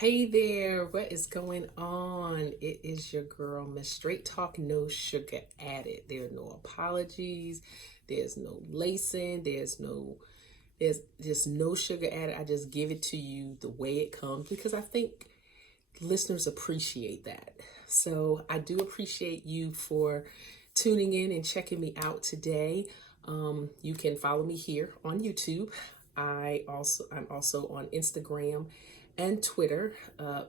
Hey there, what is going on? It is your girl, Miss Straight Talk, no sugar added. There are no apologies, there's no lacing, there's just no sugar added. I just give it to you the way it comes because I think listeners appreciate that. So I do appreciate you for tuning in and checking me out today. You can follow me here on YouTube. I'm also on Instagram and Twitter,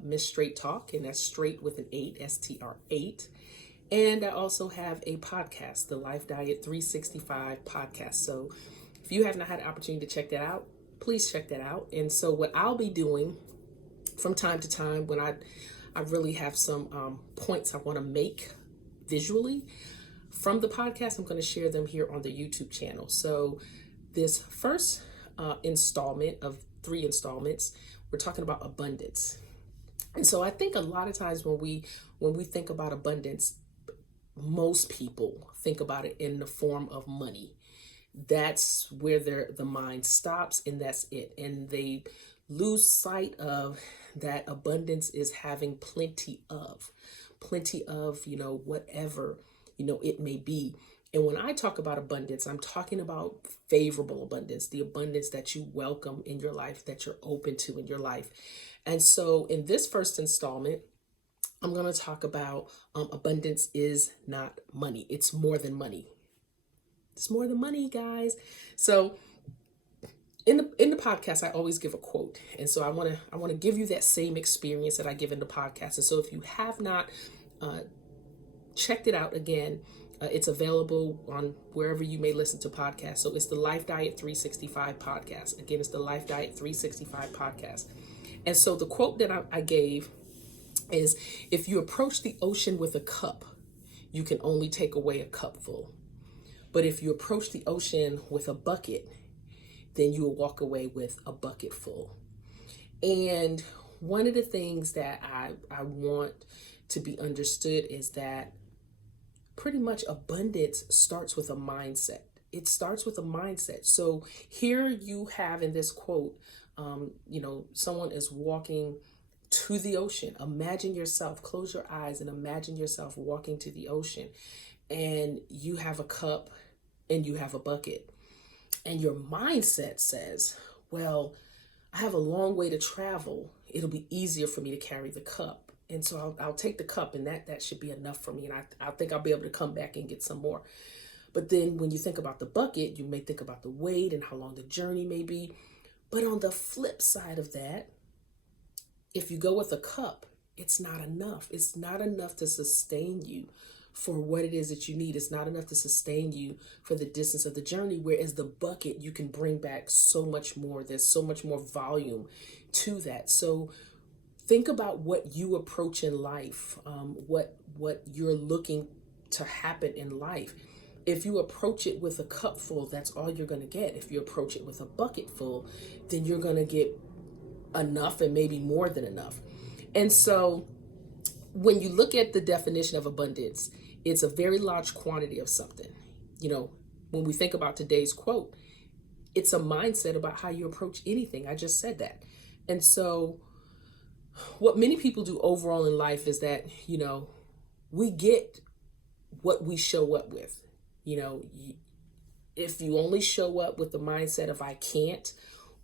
Miss Straight Talk, and that's straight with an 8, STR8. And I also have a podcast, the Life Diet 365 podcast. So if you have not had the opportunity to check that out, please check that out. And so what I'll be doing from time to time when I really have some points I want to make visually from the podcast, I'm going to share them here on the YouTube channel. So this first installment of 3 installments, we're talking about abundance. And so I think a lot of times when we think about abundance, most people think about it in the form of money. That's where the mind stops, and that's it. And they lose sight of that abundance is having plenty of, whatever, it may be. And when I talk about abundance, I'm talking about favorable abundance, the abundance that you welcome in your life, that you're open to in your life. And so in this first installment, I'm going to talk about abundance is not money. It's more than money. It's more than money, guys. So in the podcast, I always give a quote. And so I want to give you that same experience that I give in the podcast. And so if you have not checked it out again, it's available on wherever you may listen to podcasts. So it's the Life Diet 365 podcast. Again, it's the Life Diet 365 podcast. And so the quote that I gave is, if you approach the ocean with a cup, you can only take away a cup full. But if you approach the ocean with a bucket, then you will walk away with a bucket full. And one of the things that I want to be understood is that pretty much abundance starts with a mindset. It starts with a mindset. So here you have in this quote, someone is walking to the ocean. Imagine yourself, close your eyes and imagine yourself walking to the ocean, and you have a cup and you have a bucket. And your mindset says, well, I have a long way to travel. It'll be easier for me to carry the cup. And so I'll take the cup, and that should be enough for me. And I think I'll be able to come back and get some more. But then when you think about the bucket, you may think about the weight and how long the journey may be. But on the flip side of that, if you go with a cup, it's not enough. It's not enough to sustain you for what it is that you need. It's not enough to sustain you for the distance of the journey. Whereas the bucket, you can bring back so much more. There's so much more volume to that. So think about what you approach in life, what you're looking to happen in life. If you approach it with a cup full, that's all you're going to get. If you approach it with a bucket full, then you're going to get enough and maybe more than enough. And so when you look at the definition of abundance, it's a very large quantity of something. When we think about today's quote, it's a mindset about how you approach anything. I just said that. And so what many people do overall in life is that, we get what we show up with. If you only show up with the mindset of I can't,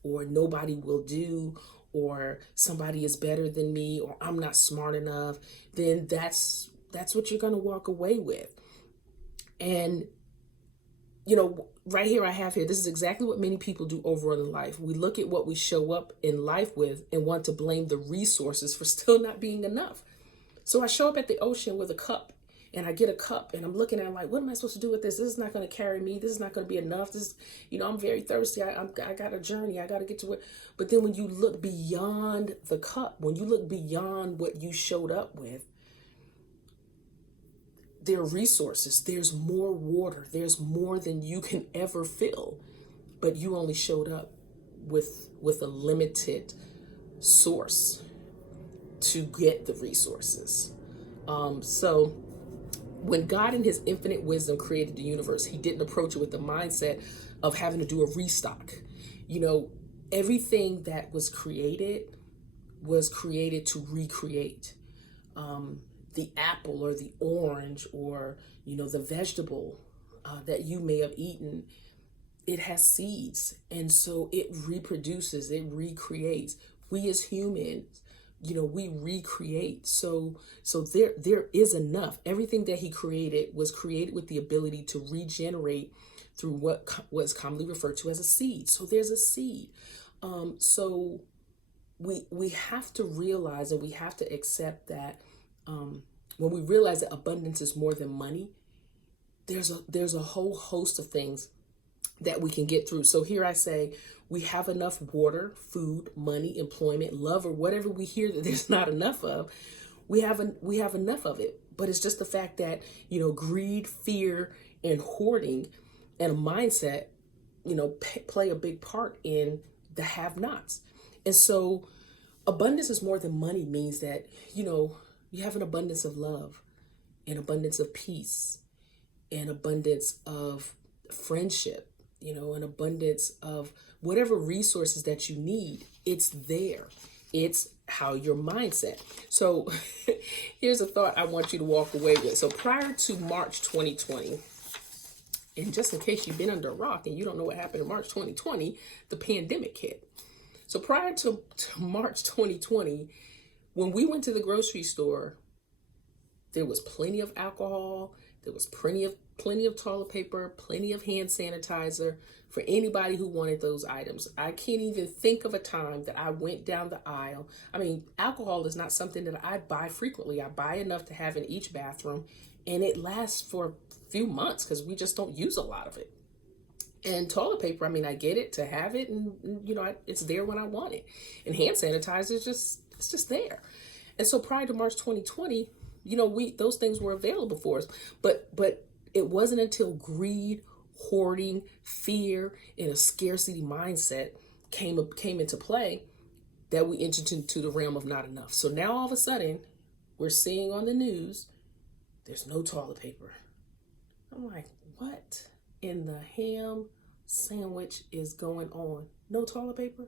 or nobody will do, or somebody is better than me, or I'm not smart enough, then that's what you're going to walk away with. And right here I have here, this is exactly what many people do overall in life. We look at what we show up in life with and want to blame the resources for still not being enough. So I show up at the ocean with a cup, and I get a cup, and I'm looking at it like, what am I supposed to do with this? This is not going to carry me. This is not going to be enough. This, I'm very thirsty. I got a journey. I got to get to it. But then when you look beyond the cup, when you look beyond what you showed up with, there are resources. There's more water. There's more than you can ever fill. But you only showed up with a limited source to get the resources. So when God in his infinite wisdom created the universe, he didn't approach it with the mindset of having to do a restock. Everything that was created was created to recreate. The apple or the orange or, the vegetable that you may have eaten, it has seeds. And so it reproduces, it recreates. We as humans, we recreate. So there is enough. Everything that he created was created with the ability to regenerate through what was commonly referred to as a seed. So there's a seed. So we have to realize, and we have to accept that when we realize that abundance is more than money, there's a whole host of things that we can get through. So here I say, we have enough water, food, money, employment, love, or whatever we hear that there's not enough of. We have enough of it. But it's just the fact that, greed, fear, and hoarding and a mindset, play a big part in the have-nots. And so abundance is more than money means that, you have an abundance of love, an abundance of peace, an abundance of friendship, an abundance of whatever resources that you need. It's there. It's how your mindset. So here's a thought I want you to walk away with. So prior to March 2020, and just in case you've been under a rock and you don't know what happened in March 2020, the pandemic hit. So prior to March 2020, when we went to the grocery store, there was plenty of alcohol, there was plenty of toilet paper, plenty of hand sanitizer for anybody who wanted those items. I can't even think of a time that I went down the aisle. I mean, alcohol is not something that I buy frequently. I buy enough to have in each bathroom, and it lasts for a few months because we just don't use a lot of it. And toilet paper, I mean, I get it to have it, and it's there when I want it. And hand sanitizer is just there. And so prior to March 2020, those things were available for us, but it wasn't until greed, hoarding, fear, and a scarcity mindset came into play that we entered into the realm of not enough. So now all of a sudden, we're seeing on the news, there's no toilet paper. I'm like, what in the ham sandwich is going on? No toilet paper?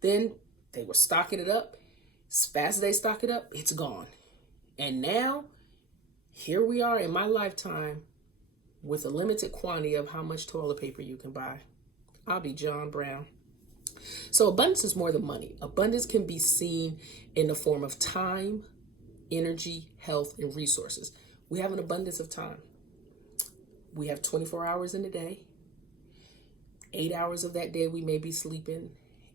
Then they were stocking it up. As fast as they stock it up, it's gone. And now, here we are in my lifetime with a limited quantity of how much toilet paper you can buy. I'll be John Brown. So abundance is more than money. Abundance can be seen in the form of time, energy, health, and resources. We have an abundance of time. We have 24 hours in a day. 8 hours of that day we may be sleeping.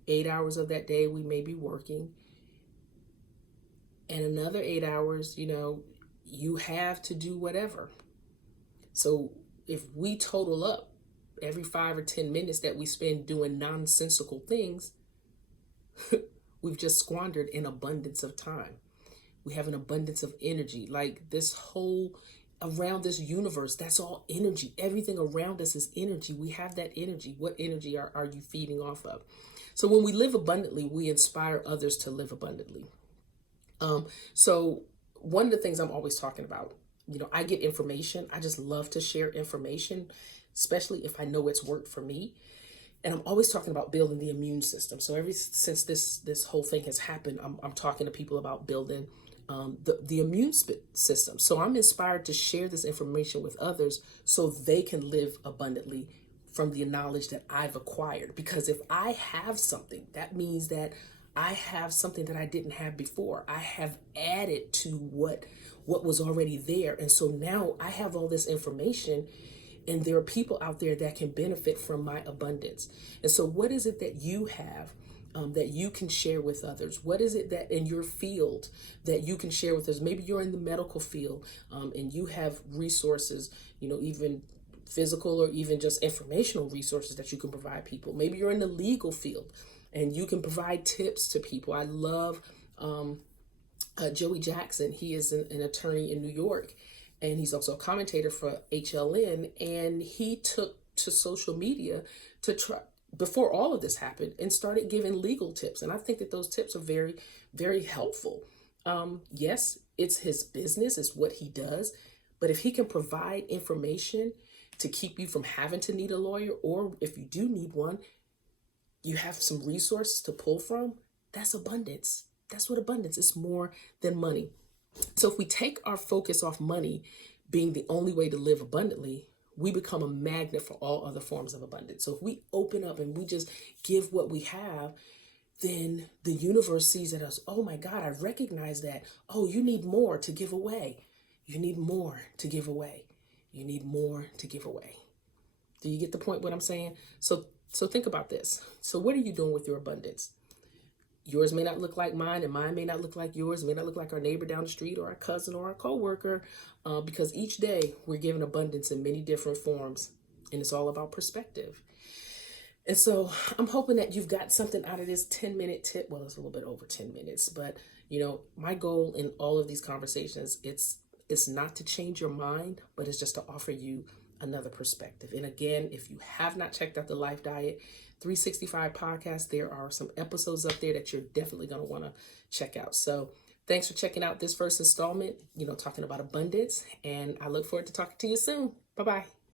8 hours of that day we may be working. And another 8 hours, you have to do whatever. So if we total up every 5 or 10 minutes that we spend doing nonsensical things, we've just squandered an abundance of time. We have an abundance of energy. Like this whole around this universe, that's all energy. Everything around us is energy. We have that energy. What energy are you feeding off of? So when we live abundantly, we inspire others to live abundantly. So one of the things I'm always talking about, I get information. I just love to share information, especially if I know it's worked for me. And I'm always talking about building the immune system. So since this whole thing has happened, I'm talking to people about building the immune system. So I'm inspired to share this information with others so they can live abundantly from the knowledge that I've acquired. Because if I have something, that means that I have something that I didn't have before. I have added to what was already there. And so now I have all this information, and there are people out there that can benefit from my abundance. And so what is it that you have that you can share with others? What is it that in your field that you can share with us? Maybe you're in the medical field and you have resources, even physical or even just informational resources that you can provide people. Maybe you're in the legal field and you can provide tips to people. I love Joey Jackson. He is an attorney in New York, and he's also a commentator for HLN. And he took to social media to try, before all of this happened, and started giving legal tips. And I think that those tips are very, very helpful. Yes, it's his business, it's what he does. But if he can provide information to keep you from having to need a lawyer, or if you do need one, you have some resources to pull from, that's abundance. That's what abundance is, more than money. So if we take our focus off money being the only way to live abundantly, we become a magnet for all other forms of abundance. So if we open up and we just give what we have, then the universe sees it as, oh my God, I recognize that. Oh, you need more to give away. You need more to give away. You need more to give away. Do you get the point what I'm saying? So think about this. So what are you doing with your abundance? Yours may not look like mine, and mine may not look like yours. It may not look like our neighbor down the street or our cousin or our coworker, because each day we're given abundance in many different forms, and it's all about perspective. And so I'm hoping that you've got something out of this 10-minute tip. Well, it's a little bit over 10 minutes, but my goal in all of these conversations, it's not to change your mind, but it's just to offer you another perspective. And again, if you have not checked out the Life Diet 365 podcast, there are some episodes up there that you're definitely going to want to check out. So thanks for checking out this first installment, talking about abundance, and I look forward to talking to you soon. Bye-bye.